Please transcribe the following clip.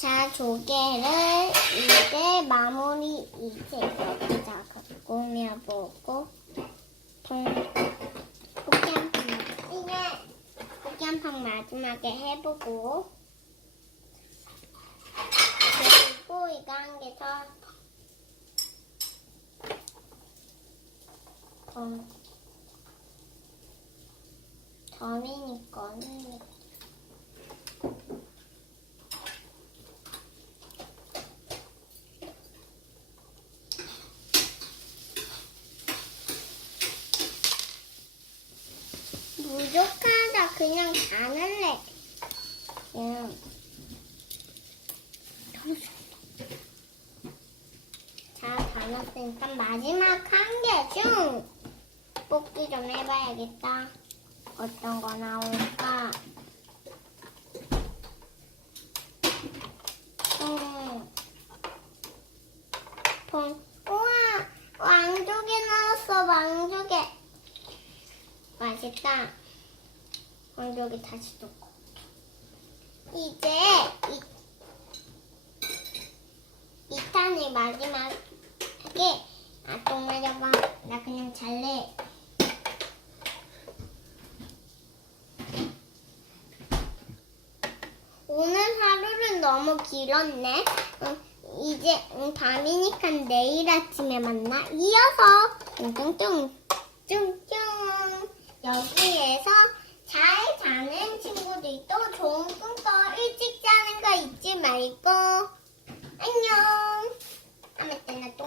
자, 조개를 이제 마무리 이제 여기다가 꾸며보고 통 고기 한판 이제 고기 한 판 마지막에 해보고 그리고 이거 한 개 더 더, 더미니 거는 부족하다. 그냥 안 할래. 그냥. 자, 다 넣었으니까 마지막 한 개 중 뽑기 좀 해봐야겠다. 어떤 거 나올까? 음. 통. 우와! 왕조개 나왔어, 왕조개. 맛있다. 왕조개 다시 넣고. 이제 이, 이 탄이 마지막에 아, 똥 마려봐. 나 그냥 잘래. 오늘 하루는 너무 길었네. 응, 이제 응, 밤이니까 내일 아침에 만나. 이어서 뚱뚱뚱 뚱뚱 아이고 안녕. 다음에 또